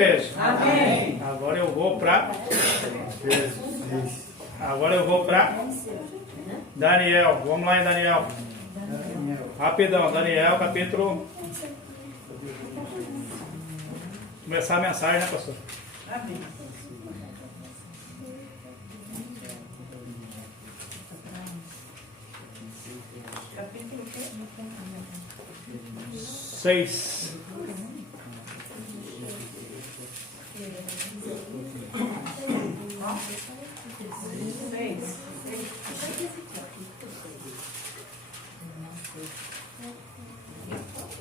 igreja? Amém. Agora eu vou para Daniel. Vamos lá em Daniel. Rapidão, Daniel, capítulo. Começar a mensagem, né, pastor? Amém. Capítulo 6.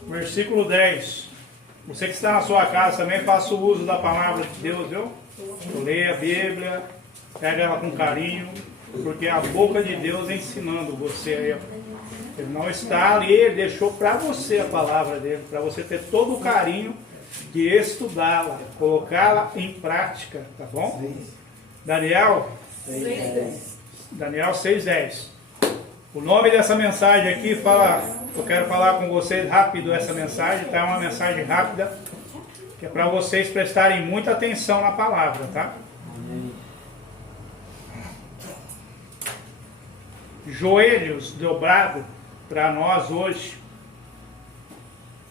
Versículo 10. Você que está na sua casa também faça o uso da palavra de Deus, viu? Leia a Bíblia, pega ela com carinho, porque é a boca de Deus ensinando você aí. Ele não está ali, ele deixou para você a palavra dele, para você ter todo o carinho de estudá-la, colocá-la em prática, tá bom? Daniel 6:10. O nome dessa mensagem aqui eu quero falar com vocês rápido essa mensagem, tá? É uma mensagem rápida, que é para vocês prestarem muita atenção na palavra, tá? Joelhos dobrados para nós hoje.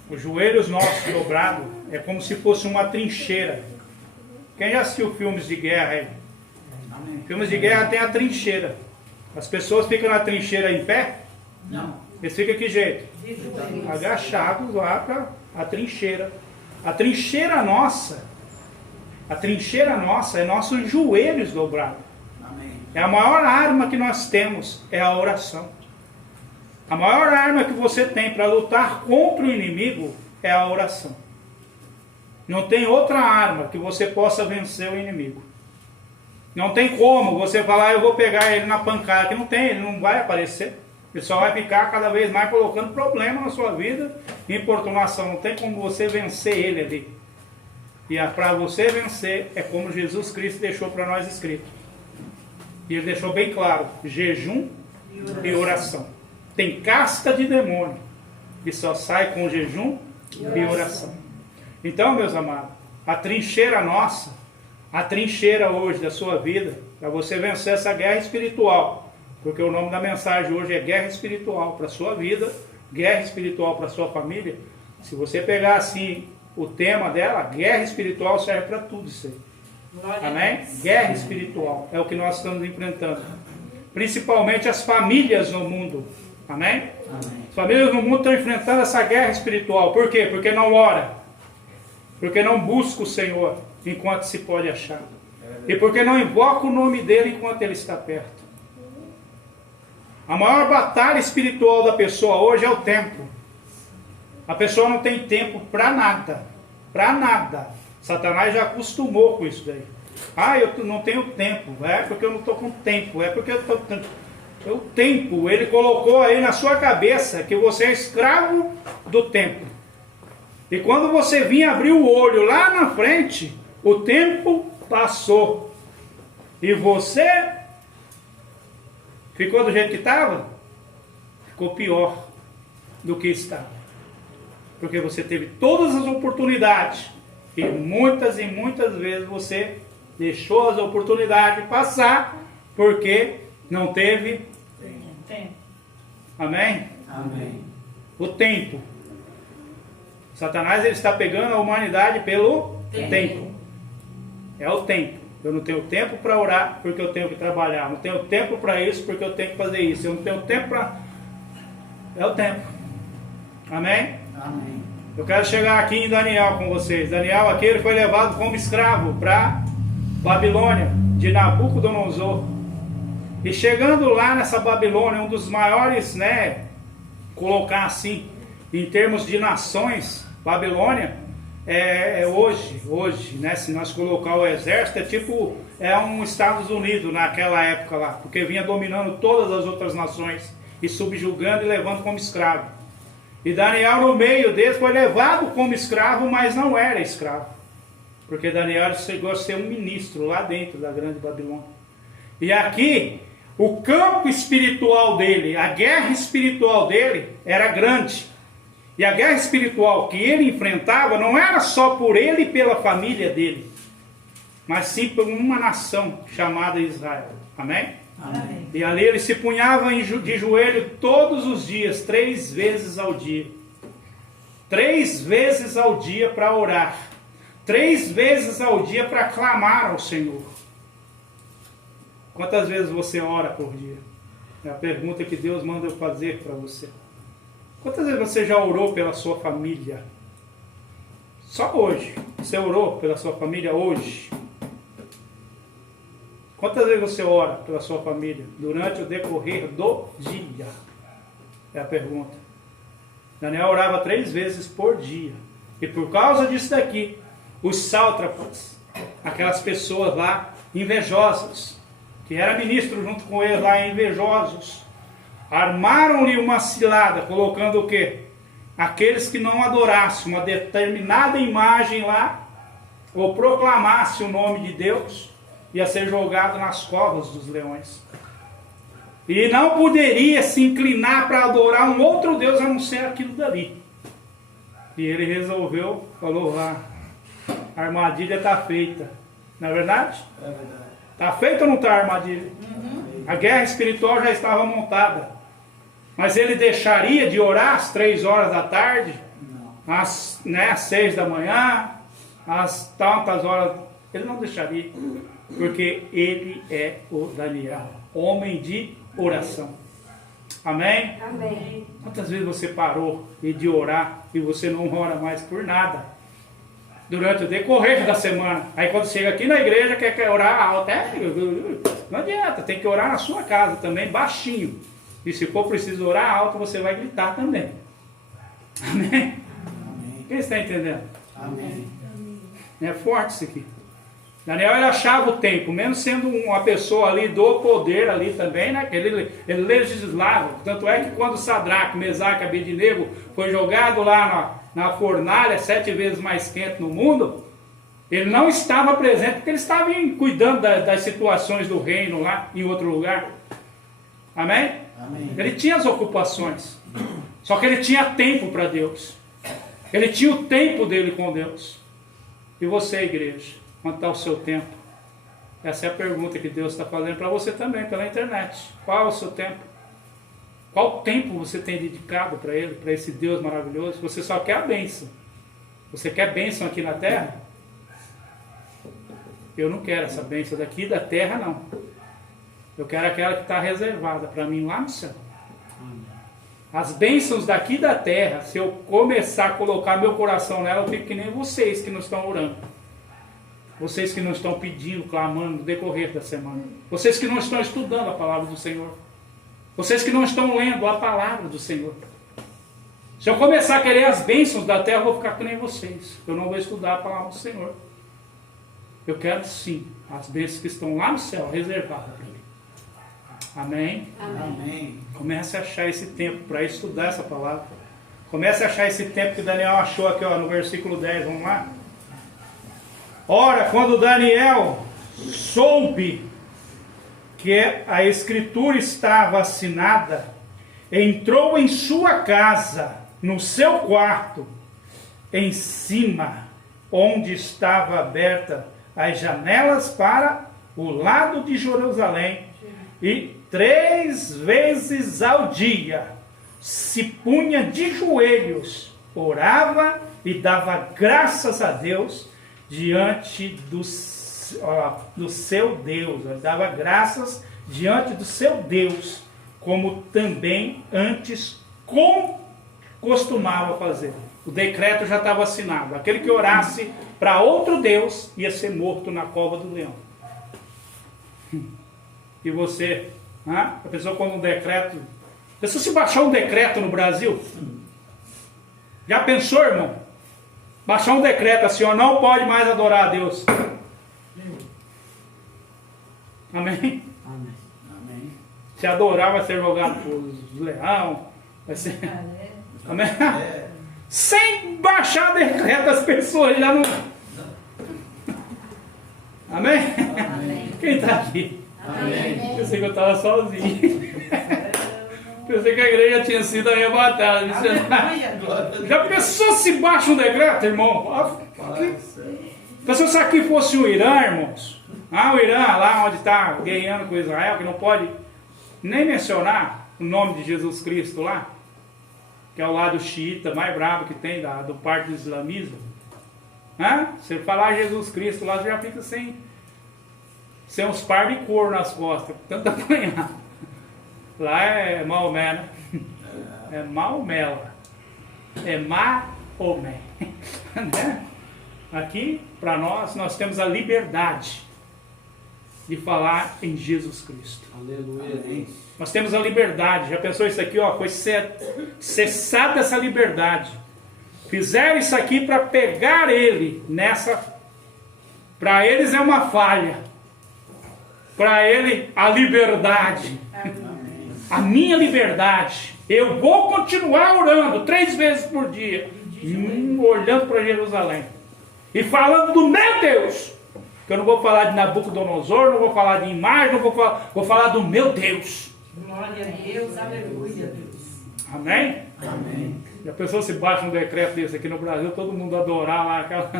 Os joelhos nossos dobrados é como se fosse uma trincheira. Quem já assistiu filmes de guerra aí? Filmes de guerra tem a trincheira. As pessoas ficam na trincheira em pé? Não. Eles ficam que jeito? Agachados lá para a trincheira. A trincheira nossa é nossos joelhos dobrados. É a maior arma que nós temos, é a oração. A maior arma que você tem para lutar contra o inimigo é a oração. Não tem outra arma que você possa vencer o inimigo. Não tem como você falar, eu vou pegar ele na pancada, que não tem, ele não vai aparecer. Ele só vai ficar cada vez mais colocando problema na sua vida, importunação. Não tem como você vencer ele ali. E para você vencer, é como Jesus Cristo deixou para nós escrito. E ele deixou bem claro, jejum e oração. Tem casta de demônio que só sai com jejum e oração. Então, meus amados, a trincheira nossa, a trincheira hoje da sua vida, para você vencer essa guerra espiritual, porque o nome da mensagem hoje é guerra espiritual para a sua vida, guerra espiritual para a sua família. Se você pegar assim o tema dela, guerra espiritual serve para tudo isso aí. Amém? Guerra espiritual é o que nós estamos enfrentando. Principalmente as famílias no mundo. Amém? Amém. As famílias no mundo estão enfrentando essa guerra espiritual. Por quê? Porque não ora. Porque não busca o Senhor enquanto se pode achar. E porque não invoca o nome dele enquanto ele está perto. A maior batalha espiritual da pessoa hoje é o tempo. A pessoa não tem tempo para nada. Para nada. Satanás já acostumou com isso daí. Eu não tenho tempo. É porque eu não estou com tempo. É porque eu estou... O tempo, ele colocou aí na sua cabeça que você é escravo do tempo. E quando você vinha abrir o olho lá na frente, o tempo passou. E você ficou do jeito que estava? Ficou pior do que estava. Porque você teve todas as oportunidades. E muitas vezes você deixou as oportunidades passar porque não teve tempo. Amém? Amém. O tempo. Satanás ele está pegando a humanidade pelo tempo. É o tempo. Eu não tenho tempo para orar porque eu tenho que trabalhar. Não tenho tempo para isso porque eu tenho que fazer isso. Eu não tenho tempo para... É o tempo. Amém? Amém. Eu quero chegar aqui em Daniel com vocês. Daniel aqui ele foi levado como escravo para Babilônia, de Nabucodonosor. E chegando lá nessa Babilônia, um dos maiores, colocar assim, em termos de nações, Babilônia, hoje, se nós colocar o exército, é um Estados Unidos naquela época lá, porque vinha dominando todas as outras nações, e subjugando e levando como escravo. E Daniel no meio deles foi levado como escravo, mas não era escravo, porque Daniel chegou a ser um ministro lá dentro da grande Babilônia. E aqui, o campo espiritual dele, a guerra espiritual dele era grande. E a guerra espiritual que ele enfrentava não era só por ele e pela família dele, mas sim por uma nação chamada Israel. Amém? Amém. E ali ele se punhava de joelho todos os dias, 3 vezes ao dia. 3 vezes ao dia para orar. 3 vezes ao dia para clamar ao Senhor. Quantas vezes você ora por dia? É a pergunta que Deus manda eu fazer para você. Quantas vezes você já orou pela sua família? Só hoje. Você orou pela sua família hoje? Quantas vezes você ora pela sua família durante o decorrer do dia? É a pergunta. Daniel orava 3 vezes por dia. E por causa disso daqui, os sátrapas, aquelas pessoas lá invejosas, que era ministro junto com ele lá, invejosos, armaram-lhe uma cilada, colocando o quê? Aqueles que não adorassem uma determinada imagem lá, ou proclamassem o nome de Deus, ia ser jogado nas covas dos leões. E não poderia se inclinar para adorar um outro Deus a não ser aquilo dali. E ele resolveu, falou lá, a armadilha está feita. Não é verdade? É verdade. Está feita ou não está a armadilha? A guerra espiritual já estava montada. Mas ele deixaria de orar às 3 horas da tarde? Não. Às 6 da manhã? Às tantas horas? Ele não deixaria. Porque ele é o Daniel, homem de oração. Amém? Amém. Quantas vezes você parou de orar e você não ora mais por nada? Durante o decorrer da semana. Aí quando chega aqui na igreja quer orar alto. Não adianta, tem que orar na sua casa também, baixinho. E se for preciso orar alto, você vai gritar também. Amém? Amém. Quem está entendendo? Amém. É forte isso aqui. Daniel, ele achava o tempo, mesmo sendo uma pessoa ali do poder ali também, né? Ele legislava. Tanto é que quando Sadraque, Mesaque e Abednego foi jogado lá na fornalha 7 vezes mais quente no mundo, ele não estava presente porque ele estava cuidando das situações do reino lá em outro lugar. Amém? Amém. Ele tinha as ocupações, só que ele tinha tempo para Deus. Ele tinha o tempo dele com Deus. E você, igreja, quanto está o seu tempo? Essa é a pergunta que Deus está fazendo para você também, pela internet. Qual é o seu tempo? Qual tempo você tem dedicado para Ele, para esse Deus maravilhoso? Você só quer a bênção. Você quer bênção aqui na terra? Eu não quero essa bênção daqui da terra, não. Eu quero aquela que está reservada para mim lá no céu. As bênçãos daqui da terra, se eu começar a colocar meu coração nela, eu fico que nem vocês que não estão orando. Vocês que não estão pedindo, clamando no decorrer da semana. Vocês que não estão estudando a palavra do Senhor. Vocês que não estão lendo a palavra do Senhor. Se eu começar a querer as bênçãos da terra, eu vou ficar que nem vocês. Eu não vou estudar a palavra do Senhor. Eu quero sim as bênçãos que estão lá no céu, reservadas para mim. Amém? Amém. Comece a achar esse tempo para estudar essa palavra. Comece a achar esse tempo que Daniel achou aqui, ó, no versículo 10. Vamos lá? Ora, quando Daniel soube que a escritura estava assinada, entrou em sua casa, no seu quarto, em cima, onde estava aberta as janelas para o lado de Jerusalém, e 3 vezes ao dia se punha de joelhos, orava e dava graças a Deus diante do seu Deus. Ele dava graças diante do seu Deus, como também antes costumava fazer. O decreto já estava assinado. Aquele que orasse para outro Deus ia ser morto na cova do leão. E você, a pessoa quando um decreto... Pensou se baixar um decreto no Brasil? Já pensou, irmão? Baixar um decreto assim, ó, não pode mais adorar a Deus. Amém? Amém. Amém. Se adorar vai ser jogado por leão, vai ser... Amém? É. Sem baixar decreto as pessoas já não... Amém? Amém. Quem está aqui? Amém. Eu sei que eu estava sozinho. Pensei que a igreja tinha sido arrebatada. Já pensou se baixa um decreto, irmão? Pensou se aqui fosse o Irã, irmãos? O Irã, lá onde está guerreando com Israel, que não pode nem mencionar o nome de Jesus Cristo lá, que é o lado xiita mais bravo que tem do parte do islamismo. Se falar Jesus Cristo lá, você já fica sem uns par de couro nas costas, tanto apanhar. Lá é Maomé, né? É Maomé lá. É Maomé. Né? Aqui, para nós temos a liberdade de falar em Jesus Cristo. Aleluia. Nós temos a liberdade. Já pensou isso aqui? Foi cessada essa liberdade. Fizeram isso aqui para pegar ele nessa. Para eles é uma falha. Para ele, a liberdade. A minha liberdade. Eu vou continuar orando 3 vezes por dia. Olhando para Jerusalém. E falando do meu Deus. Que eu não vou falar de Nabucodonosor, não vou falar de imagem, vou falar do meu Deus. Glória a Deus, aleluia, Deus. Amém? Amém. E a pessoa se baixa um decreto desse aqui no Brasil, todo mundo adorar lá aquela.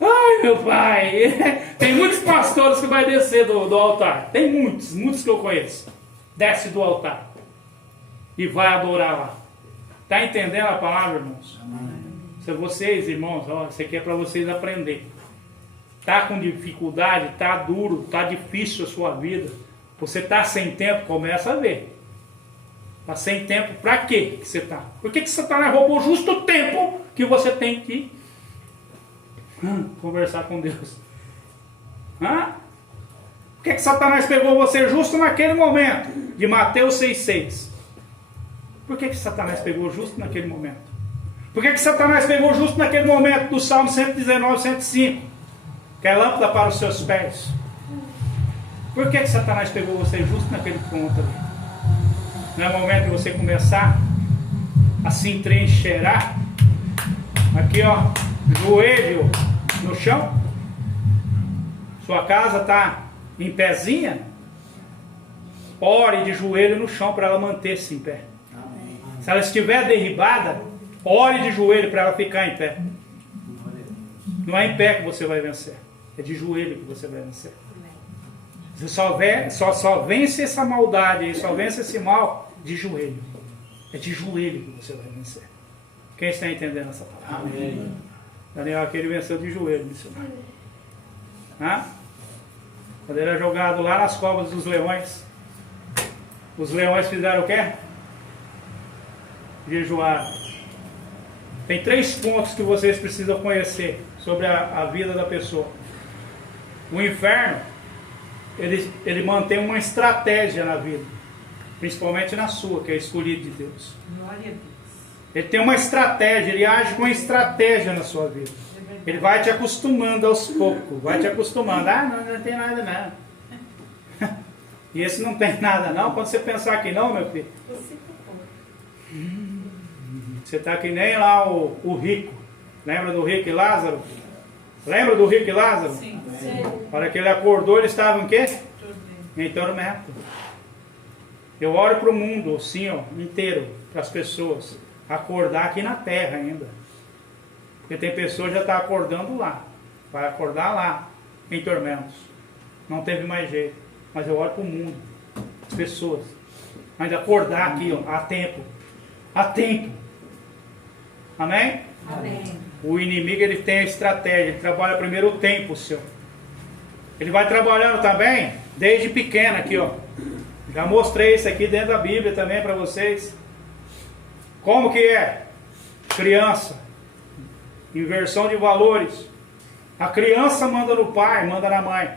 Ai, meu pai! Tem muitos pastores que vai descer do altar. Tem muitos que eu conheço. Desce do altar. E vai adorar lá. Está entendendo a palavra, irmãos? Amém. Se vocês, irmãos, isso aqui é para vocês aprender. Está com dificuldade, está duro, está difícil a sua vida. Você está sem tempo, começa a ver. Está sem tempo, para quê que você está? Por que Satanás roubou justo o tempo que você tem que conversar com Deus? Por que Satanás pegou você justo naquele momento de Mateus 6,6? Por que Satanás pegou justo naquele momento? Por que Satanás pegou justo naquele momento do Salmo 119, 105? Que é lâmpada para os seus pés. Por que Satanás pegou você justo naquele ponto ali? Não é o momento de você começar a se entrincheirar? Aqui, joelho no chão. Sua casa está em pezinha? Ore de joelho no chão para ela manter-se em pé. Amém. Se ela estiver derribada, ore de joelho para ela ficar em pé. Não é em pé que você vai vencer. É de joelho que você vai vencer. Você só vence essa maldade, só vence esse mal de joelho. É de joelho que você vai vencer. Quem está entendendo essa palavra? Amém. Daniel aqui, ele venceu de joelho, missionário. Quando ele era jogado lá nas covas dos leões, os leões fizeram o quê? Jejuaram. Tem 3 pontos que vocês precisam conhecer sobre a vida da pessoa. O inferno, ele mantém uma estratégia na vida, principalmente na sua, que é escolhido de Deus. Glória a Deus. Ele tem uma estratégia, ele age com estratégia na sua vida. Ele vai te acostumando aos poucos, vai te acostumando. Não tem nada não. E esse não tem nada não. Quando você pensar que não, meu filho, você está que nem lá o rico. Lembra do rico e Lázaro? Lembra do rico e Lázaro? Sim. Para que ele acordou, ele estava em quê? Em tormento. Eu oro para o mundo, assim, inteiro, para as pessoas acordar aqui na terra ainda. Porque tem pessoas que já estão acordando lá. Vai acordar lá, em tormentos. Não teve mais jeito. Mas eu oro para o mundo, as pessoas. Ainda acordar aqui, há tempo. Há tempo. Amém? Amém. O inimigo, ele tem a estratégia, ele trabalha primeiro o tempo seu. Ele vai trabalhando também desde pequeno aqui, Já mostrei isso aqui dentro da Bíblia também para vocês. Como que é? Criança. Inversão de valores. A criança manda no pai, manda na mãe.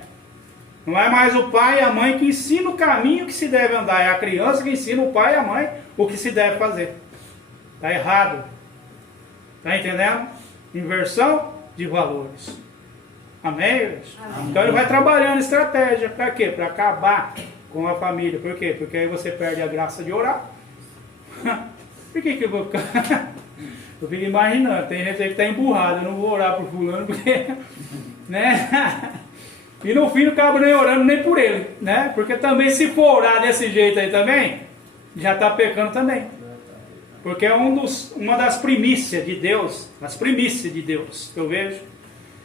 Não é mais o pai e a mãe que ensina o caminho que se deve andar. É a criança que ensina o pai e a mãe o que se deve fazer. Está errado. Está entendendo? Inversão de valores. Amém? Amém. Então ele vai trabalhando estratégia. Para quê? Para acabar com a família. Por quê? Porque aí você perde a graça de orar. Por que eu vou ficar... Eu fico imaginando. Tem gente aí que está emburrado. Eu não vou orar por fulano porque... né? E no fim não acaba nem orando nem por ele. Né? Porque também se for orar desse jeito aí também... já está pecando também. Porque é uma das primícias de Deus, as primícias de Deus que eu vejo,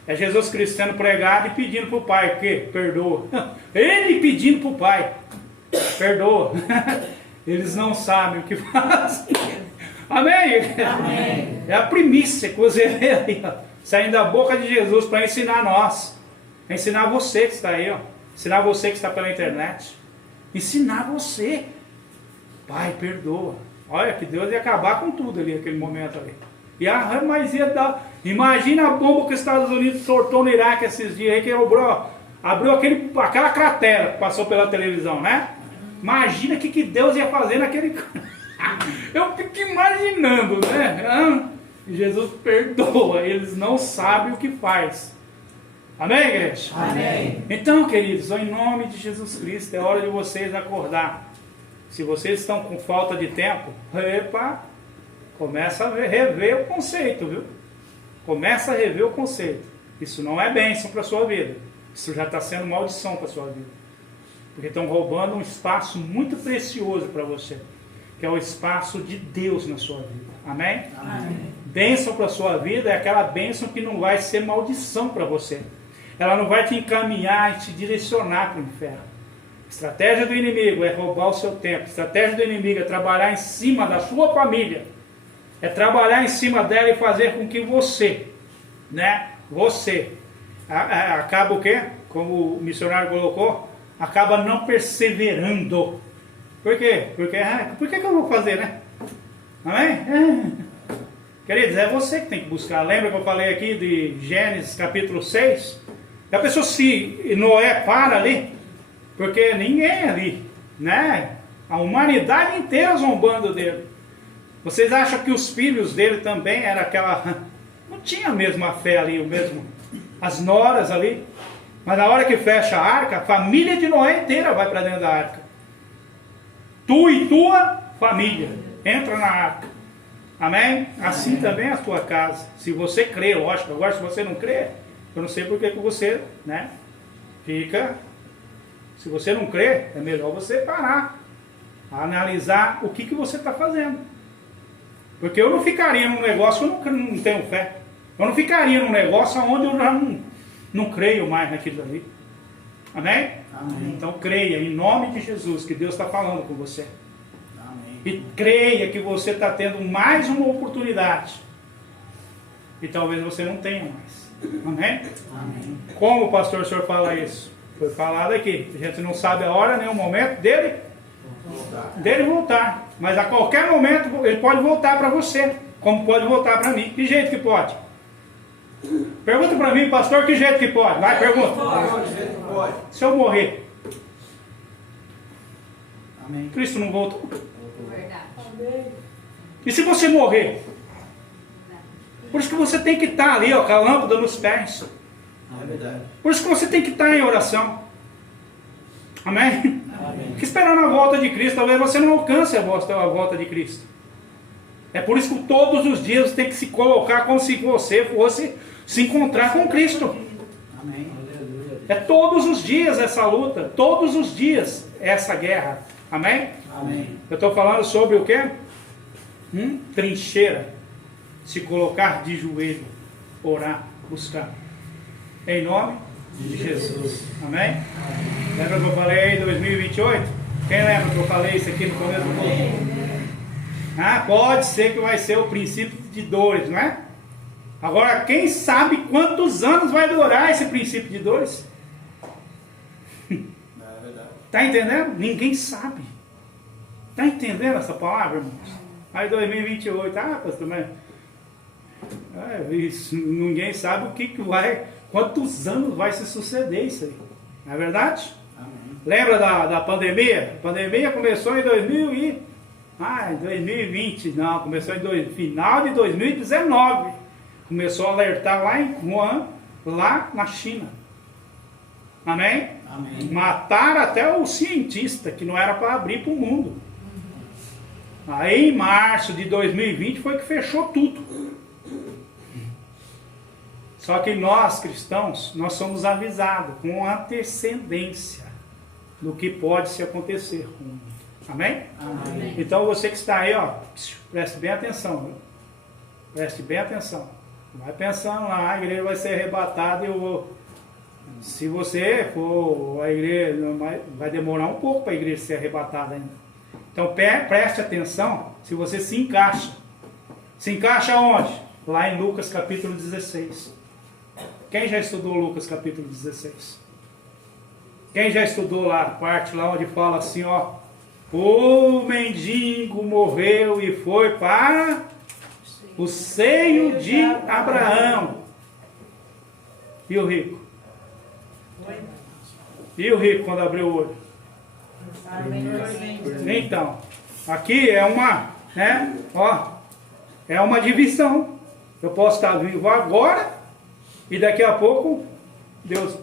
é Jesus Cristo sendo pregado e pedindo para o Pai que perdoa. Ele pedindo para o Pai, perdoa. Eles não sabem o que fazem. Amém? Amém. É a primícia que você vê aí, ó, saindo da boca de Jesus para ensinar nós. Ensinar você que está aí, ó. Ensinar você que está pela internet. Ensinar você. Pai, perdoa. Olha que Deus ia acabar com tudo ali, naquele momento ali. Mas ia dar... Imagina a bomba que os Estados Unidos soltou no Iraque esses dias aí, que abriu aquela cratera que passou pela televisão, né? Imagina o que Deus ia fazer naquele... Eu fico imaginando, né? Jesus perdoa, eles não sabem o que faz. Amém, igreja? Amém. Então, queridos, em nome de Jesus Cristo, é hora de vocês acordar. Se vocês estão com falta de tempo, começa a rever o conceito, viu? Começa a rever o conceito. Isso não é bênção para a sua vida. Isso já está sendo maldição para a sua vida. Porque estão roubando um espaço muito precioso para você, que é o espaço de Deus na sua vida. Amém? Amém. Bênção para a sua vida é aquela bênção que não vai ser maldição para você. Ela não vai te encaminhar e te direcionar para o inferno. Estratégia do inimigo é roubar o seu tempo. Estratégia do inimigo é trabalhar em cima da sua família. É trabalhar em cima dela e fazer com que você, né? Você acaba o quê? Como o missionário colocou, acaba não perseverando. Por quê? Porque por que eu vou fazer, né? Amém? Queridos, é você que tem que buscar. Lembra que eu falei aqui de Gênesis capítulo 6? A pessoa, se Noé para ali, porque ninguém ali, né? A humanidade inteira zombando dele. Vocês acham que os filhos dele também era aquela... Não tinha a mesma fé ali, as noras ali. Mas na hora que fecha a arca, a família de Noé inteira vai para dentro da arca. Tu e tua família entra na arca. Amém? Assim também é a tua casa. Se você crê, lógico. Agora, se você não crê, eu não sei por que você, né, fica... Se você não crê, é melhor você parar, analisar o que você está fazendo. Porque eu não ficaria num negócio que eu não tenho fé. Eu não ficaria num negócio onde eu já não creio mais naquilo ali. Amém? Amém. Então creia em nome de Jesus que Deus está falando com você. Amém. E creia que você está tendo mais uma oportunidade. E talvez você não tenha mais. Amém? Amém. Como o pastor senhor fala isso? Foi falado aqui. A gente não sabe a hora nem o momento dele voltar. Mas a qualquer momento ele pode voltar para você. Como pode voltar para mim. Que jeito que pode? Pergunta para mim, pastor, que jeito que pode? Vai, pergunta. Pode. Se eu morrer, Amém. Cristo não voltou? Verdade. E se você morrer? Por isso que você tem que estar ali, ó, com a lâmpada nos pés. É verdade. Por isso que você tem que estar em oração. Amém? Amém. Fique esperando a volta de Cristo. Talvez você não alcance a volta de Cristo. É por isso que todos os dias você tem que se colocar como se você fosse se encontrar com Cristo. Amém. É todos os dias essa luta. Todos os dias essa guerra. Amém? Amém. Eu estou falando sobre o quê? Trincheira. Se colocar de joelho. Orar. Buscar. Em nome de Jesus. Amém? Lembra que eu falei em 2028? Quem lembra que eu falei isso aqui no começo do culto? Pode ser que vai ser o princípio de dores, não é? Agora, quem sabe quantos anos vai durar esse princípio de dores? É verdade. Está entendendo? Ninguém sabe. Está entendendo essa palavra, irmãos? Aí 2028, pastor, mas... isso, ninguém sabe o que vai... Quantos anos vai se suceder isso aí? Não é verdade? Amém. Lembra da pandemia? A pandemia começou em 2020. Não, começou em final de 2019. Começou a alertar lá em Wuhan, lá na China. Amém? Amém. Mataram até o cientista, que não era para abrir para o mundo. Aí em março de 2020 foi que fechou tudo. Só que nós, cristãos, nós somos avisados com antecedência do que pode se acontecer com o mundo. Amém? Amém. Então você que está aí, ó, preste bem atenção. Viu? Preste bem atenção. Vai pensando lá, a igreja vai ser arrebatada e eu vou... Se você for a igreja, vai demorar um pouco para a igreja ser arrebatada ainda. Então preste atenção se você se encaixa. Se encaixa onde? Lá em Lucas capítulo 16. Quem já estudou Lucas capítulo 16? Quem já estudou lá a parte lá onde fala assim, ó, o mendigo morreu e foi para o seio de Abraão. E o rico? E o rico quando abriu o olho? Então, aqui é uma, né, ó, é uma divisão. Eu posso estar vivo agora e daqui a pouco Deus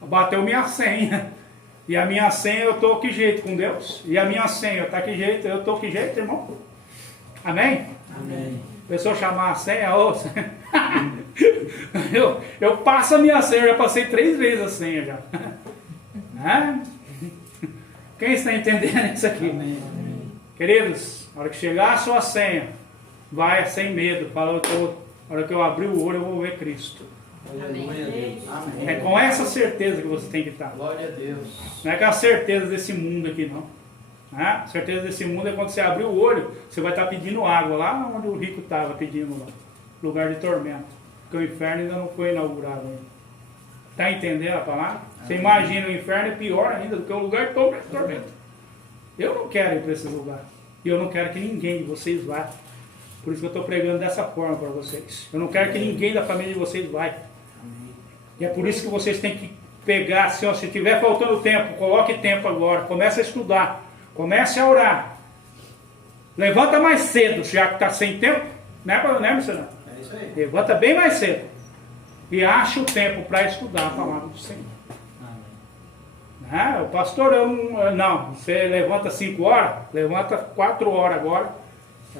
bateu minha senha. E a minha senha eu estou que jeito com Deus? E a minha senha está que jeito? Eu estou que jeito, irmão? Amém? Amém. A pessoa chamar a senha, eu passo a minha senha, eu já passei 3 vezes a senha já. Quem está entendendo isso aqui? Amém. Queridos, na hora que chegar a sua senha, vai sem medo. Fala, na hora que eu abrir o olho, eu vou ver Cristo. Aleluia a Deus. Amém. É com essa certeza que você tem que estar. Glória a Deus. Não é com a certeza desse mundo aqui, não. A certeza desse mundo é quando você abrir o olho, você vai estar pedindo água, lá onde o rico estava pedindo, lá, lugar de tormento. Porque o inferno ainda não foi inaugurado ainda. Está entendendo a palavra? Você imagina, o inferno é pior ainda do que o lugar de tormento. Eu não quero ir para esse lugar. E eu não quero que ninguém de vocês vá. Por isso que eu estou pregando dessa forma para vocês. Eu não quero que ninguém da família de vocês vá. E é por isso que vocês têm que pegar, assim, ó, se tiver faltando tempo, coloque tempo agora. Comece a estudar. Comece a orar. Levanta mais cedo, já que está sem tempo. Né, missionário? É isso aí. Levanta bem mais cedo. E ache o tempo para estudar a palavra do Senhor. Amém. O pastor, não, você levanta 5 horas, levanta 4 horas agora.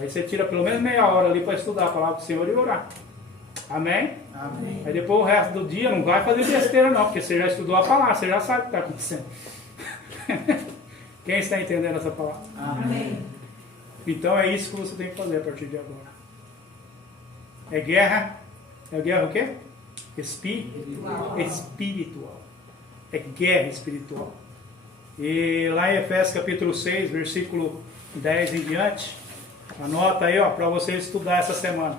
Aí você tira pelo menos meia hora ali para estudar a palavra do Senhor e orar. Amém? Amém. Aí depois o resto do dia não vai fazer besteira não, porque você já estudou a palavra, você já sabe o que está acontecendo. Quem está entendendo essa palavra? Amém. Então é isso que você tem que fazer a partir de agora. É guerra. É guerra o quê? Espiritual. É guerra espiritual. E lá em Efésios capítulo 6, versículo 10 em diante, anota aí, ó, para você estudar essa semana.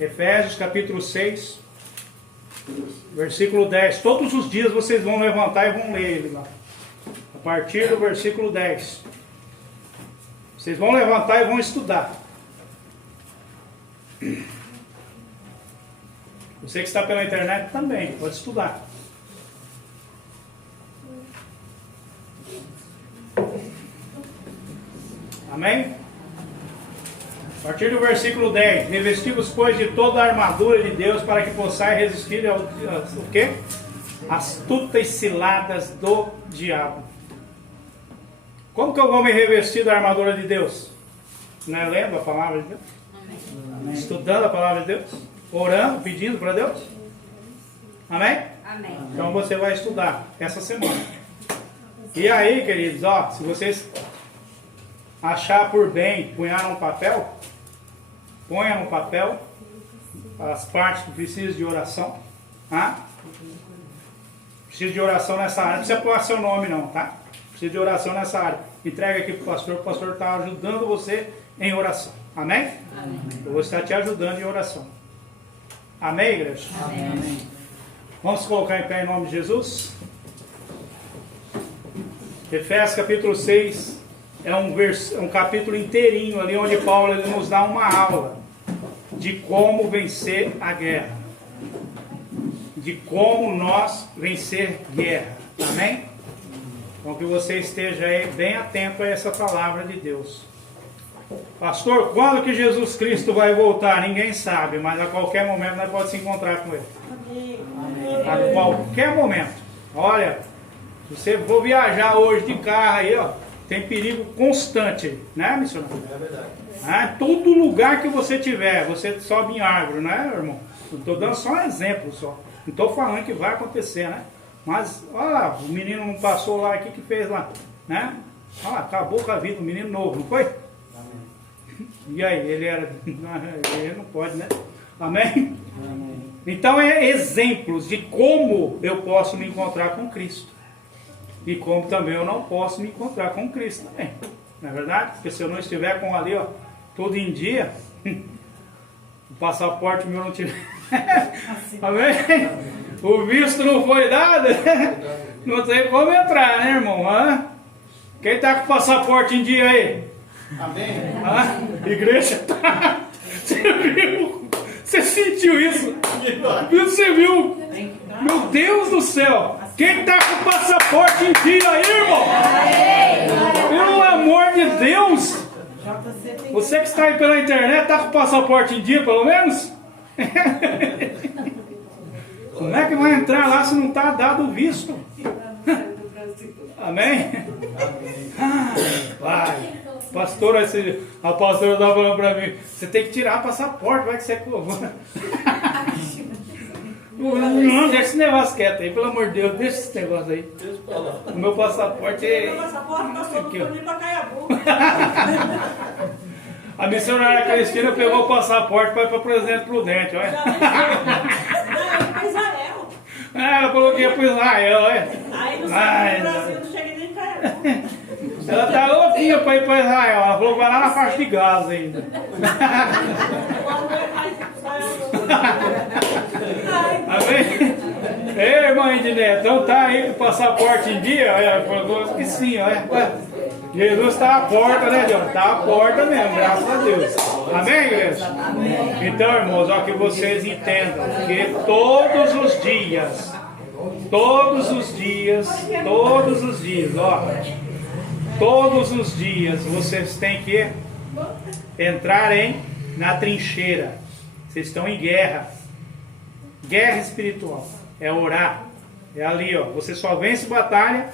Efésios capítulo 6, versículo 10. Todos os dias vocês vão levantar e vão ler ele lá. A partir do versículo 10. Vocês vão levantar e vão estudar. Você que está pela internet também, pode estudar. Amém? A partir do versículo 10. Revesti-vos, pois, de toda a armadura de Deus, para que possais resistir ao o quê? Astutas ciladas do diabo. Como que eu vou me revestir da armadura de Deus? Não é lendo a palavra de Deus? Amém. Estudando a palavra de Deus? Orando, pedindo para Deus? Amém? Amém. Então você vai estudar essa semana. E aí, queridos, ó, se vocês achar por bem punhar um papel, ponha no papel as partes que precisam de oração. Tá? Precisa de oração nessa área. Não precisa pôr seu nome não, tá? Precisa de oração nessa área. Entrega aqui para o pastor está ajudando você em oração. Amém? Amém. Eu vou estar te ajudando em oração. Amém, igreja? Amém. Vamos colocar em pé em nome de Jesus? Efésios capítulo 6 é um capítulo inteirinho ali onde Paulo ele nos dá uma aula de como vencer a guerra. De como nós vencer guerra. Amém? Então que você esteja aí bem atento a essa palavra de Deus. Pastor, quando que Jesus Cristo vai voltar? Ninguém sabe, mas a qualquer momento nós podemos se encontrar com Ele. A qualquer momento. Olha, se você for viajar hoje de carro aí, ó, tem perigo constante, né, missionário? É verdade. Todo lugar que você tiver, você sobe em árvore, né, irmão? Eu estou dando só um exemplo só. Não estou falando que vai acontecer, né? Mas, olha lá, o menino não passou lá, o que fez lá? né? Ah, acabou com a vida, um menino novo, não foi? E aí, ele era... Ele não pode, né? Amém? Então é exemplos de como eu posso me encontrar com Cristo. E como também eu não posso me encontrar com Cristo também. Não é verdade? Porque se eu não estiver com ali, ó, tudo em dia, o passaporte meu não tiver... Amém? O visto não foi dado, não tem como entrar, né, irmão? Hã? Quem está com o passaporte em dia aí? Amém. Igreja tá. Você viu? Você sentiu isso? Você viu? Meu Deus do céu! Quem está com o passaporte em dia aí, irmão? Pelo amor de Deus! Você que está aí pela internet, está com o passaporte em dia, pelo menos? Como é que vai entrar lá se não está dado o visto? Amém? Vai. Pastor, a pastora estava falando para mim, você tem que tirar o passaporte, vai que você é covando. Não, deixa esse negócio quieto aí, pelo amor de Deus, deixa esse negócio aí. O meu passaporte é... Meu passaporte passou do Felipe para Caiabu. A missionária Cristina pegou o passaporte para ir para Presidente Prudente, olha. Já venceu. Não, para Israel. Ela falou que ia para Israel, olha. Aí no Brasil não cheguei nem em Caiabu. Ela tá louquinha para ir para Israel, ela falou que vai lá na faixa de Gaza ainda. Amém? Ei, irmã Edneia, então tá aí com o passaporte em dia? Ela falou que sim, olha. Jesus está à porta, né, Deus? Está à porta mesmo, graças a Deus. Amém, igreja? Amém. Então, irmãos, ó, que vocês entendam que todos os dias, ó, todos os dias vocês têm que entrar na trincheira. Vocês estão em guerra. Guerra espiritual. É orar. É ali, ó. Você só vence batalha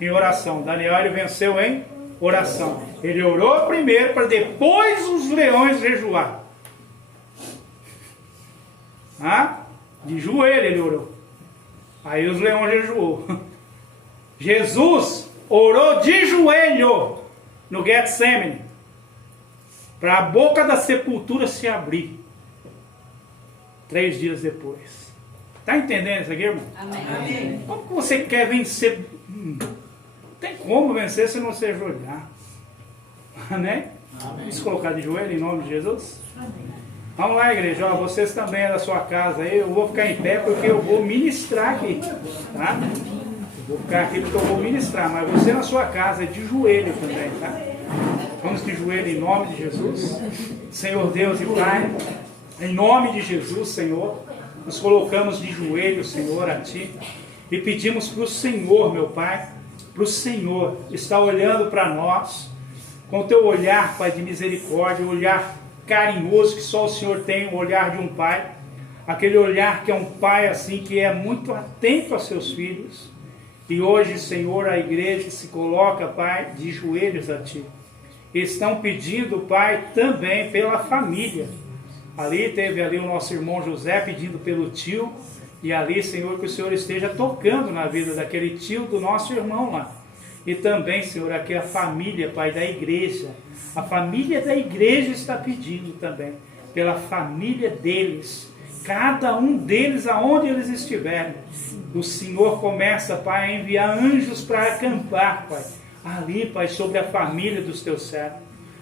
em oração. Daniel, ele venceu em oração. Ele orou primeiro para depois os leões jejuar. De joelho ele orou. Aí os leões jejuou. Jesus orou de joelho no Getsemane para a boca da sepultura se abrir 3 dias depois. Está entendendo isso aqui, irmão? Amém. Como que você quer vencer? Não tem como vencer se não se ajoelhar. Né? Vamos colocar de joelho em nome de Jesus? Amém. Vamos lá, igreja. Ó, vocês também é da sua casa aí. Eu vou ficar em pé porque eu vou ministrar aqui. Tá? Vou ficar aqui porque eu vou ministrar. Mas você na sua casa é de joelho também, tá? Vamos de joelho em nome de Jesus. Senhor Deus e Pai, em nome de Jesus, Senhor, nos colocamos de joelho, Senhor, a Ti. E pedimos para o Senhor, meu Pai, para o Senhor estar olhando para nós com o Teu olhar, Pai, de misericórdia, o olhar carinhoso que só o Senhor tem, o olhar de um pai, aquele olhar que é um pai assim, que é muito atento aos seus filhos. E hoje, Senhor, a igreja se coloca, Pai, de joelhos a Ti. Estão pedindo, Pai, também pela família. Ali teve ali o nosso irmão José pedindo pelo tio, e ali, Senhor, que o Senhor esteja tocando na vida daquele tio do nosso irmão lá. E também, Senhor, aqui a família, Pai, da igreja. A família da igreja está pedindo também, pela família deles. Cada um deles, aonde eles estiverem. O Senhor começa, Pai, a enviar anjos para acampar, Pai. Ali, Pai, sobre a família dos Teus servos.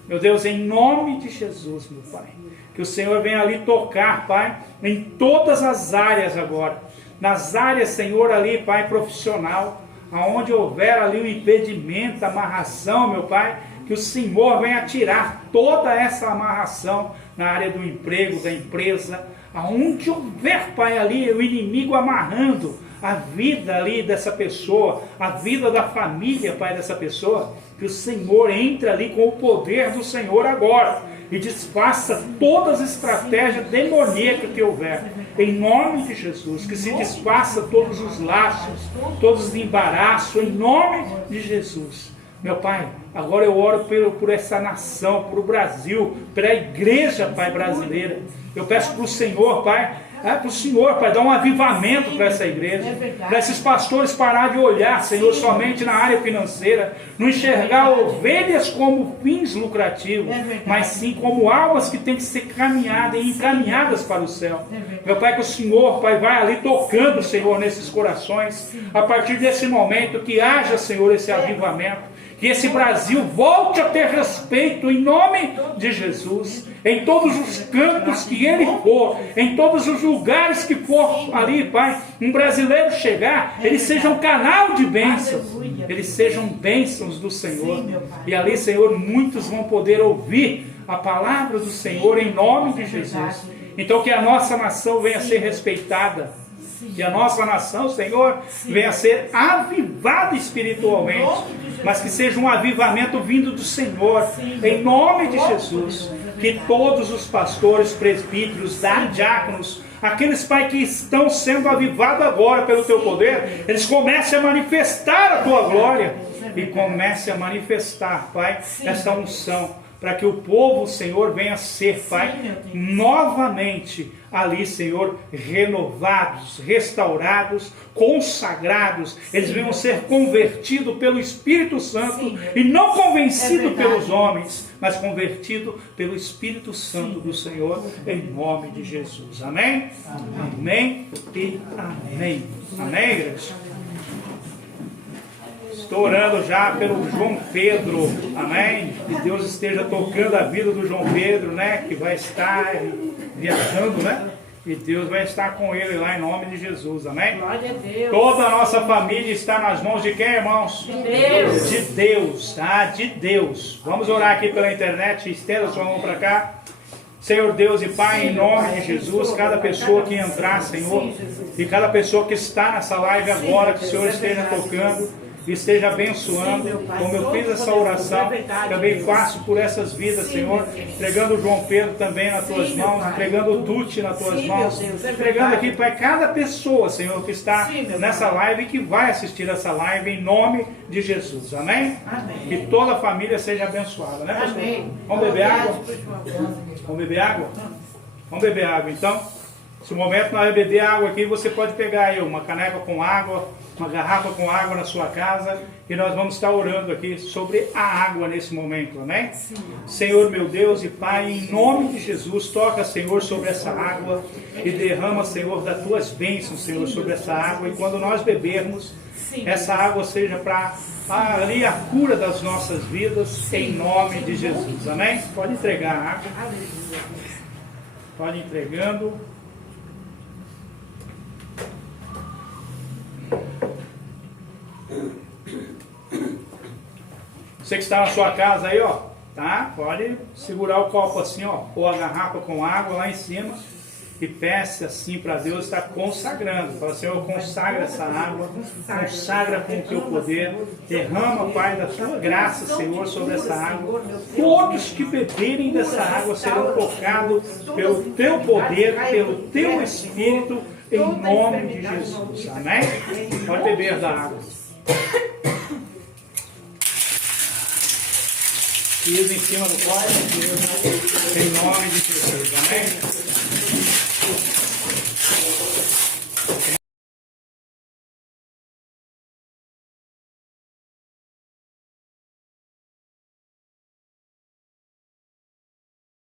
Meu Deus, em nome de Jesus, meu Pai. Que o Senhor venha ali tocar, Pai, em todas as áreas agora. Nas áreas, Senhor, ali, Pai, profissional. Aonde houver ali o impedimento, a amarração, meu Pai, que o Senhor venha tirar toda essa amarração na área do emprego, da empresa, aonde houver, Pai, ali o inimigo amarrando a vida ali dessa pessoa, a vida da família, Pai, dessa pessoa, que o Senhor entre ali com o poder do Senhor agora e desfaça todas as estratégias demoníacas que houver, em nome de Jesus, que se desfaça todos os laços, todos os embaraços, em nome de Jesus. Meu Pai, agora eu oro por essa nação, por o Brasil, pela igreja, Pai, brasileira. Eu peço para o Senhor, Pai, para o Senhor, Pai, dar um avivamento para essa igreja, para esses pastores parar de olhar, Senhor, somente na área financeira, não enxergar ovelhas como fins lucrativos, mas sim como almas que têm que ser caminhadas e encaminhadas para o céu. Meu Pai, que o Senhor, Pai, vai ali tocando, Senhor, nesses corações, a partir desse momento, que haja, Senhor, esse avivamento, que esse Brasil volte a ter respeito em nome de Jesus, em todos os cantos que ele for, em todos os lugares que for ali, Pai, um brasileiro chegar, ele seja um canal de bênçãos, eles sejam bênçãos do Senhor, e ali, Senhor, muitos vão poder ouvir a palavra do Senhor em nome de Jesus. Então que a nossa nação venha a ser respeitada, que a nossa nação, Senhor, venha a ser avivada espiritualmente, mas que seja um avivamento vindo do Senhor, em nome de Jesus. Que todos os pastores, presbíteros, diáconos, aqueles, Pai, que estão sendo avivados agora pelo Teu poder, eles comecem a manifestar a Tua glória e comecem a manifestar, Pai, essa unção, para que o povo, Senhor, venha a ser, Pai, novamente ali, Senhor, renovados, restaurados, consagrados. Eles venham ser convertidos pelo Espírito Santo e não convencidos pelos homens, mas convertidos pelo Espírito Santo do Senhor, em nome de Jesus. Amém? Amém e amém. Amém, igreja? Estou orando já pelo João Pedro, amém? Que Deus esteja tocando a vida do João Pedro, né? Que vai estar viajando, né? E Deus vai estar com ele lá em nome de Jesus, amém? Glória a Deus. Toda a nossa família está nas mãos de quem, irmãos? De Deus. De Deus, tá? De Deus. Vamos orar aqui pela internet, estenda sua mão para cá. Senhor Deus e Pai, em nome de Jesus, cada pessoa que entrar, Senhor, e cada pessoa que está nessa live agora, que o Senhor esteja tocando, e esteja abençoando, como eu fiz essa oração, também faço por essas vidas, Senhor, entregando o João Pedro também nas Tuas mãos, entregando o Tuti nas Tuas mãos, entregando aqui, Pai, cada pessoa, Senhor, que está nessa live e que vai assistir essa live, em nome de Jesus, amém? Que toda a família seja abençoada, né, pastor? Vamos beber água? Vamos beber água? Vamos beber água, então. Se o momento nós vai beber água aqui, você pode pegar aí uma caneca com água, uma garrafa com água na sua casa, e nós vamos estar orando aqui sobre a água nesse momento, amém? Sim. Senhor meu Deus e Pai, em nome de Jesus, toca, Senhor, sobre essa água e derrama, Senhor, das Tuas bênçãos, Senhor, sobre essa água, e quando nós bebermos, essa água seja para ali a cura das nossas vidas, em nome de Jesus, amém? Pode entregar a água, pode ir entregando. Você que está na sua casa aí, ó, tá? Pode segurar o copo assim, ó, ou a garrafa com água lá em cima e peça assim para Deus estar consagrando. Fala, Senhor, consagra essa água, consagra com o Teu poder, derrama, Pai, da Tua graça, Senhor, sobre essa água. Todos que beberem dessa água serão tocados pelo Teu poder, pelo Teu Espírito, em nome de Jesus, amém? Pode beber da água. Piso em cima do copo, em nome de Jesus, amém?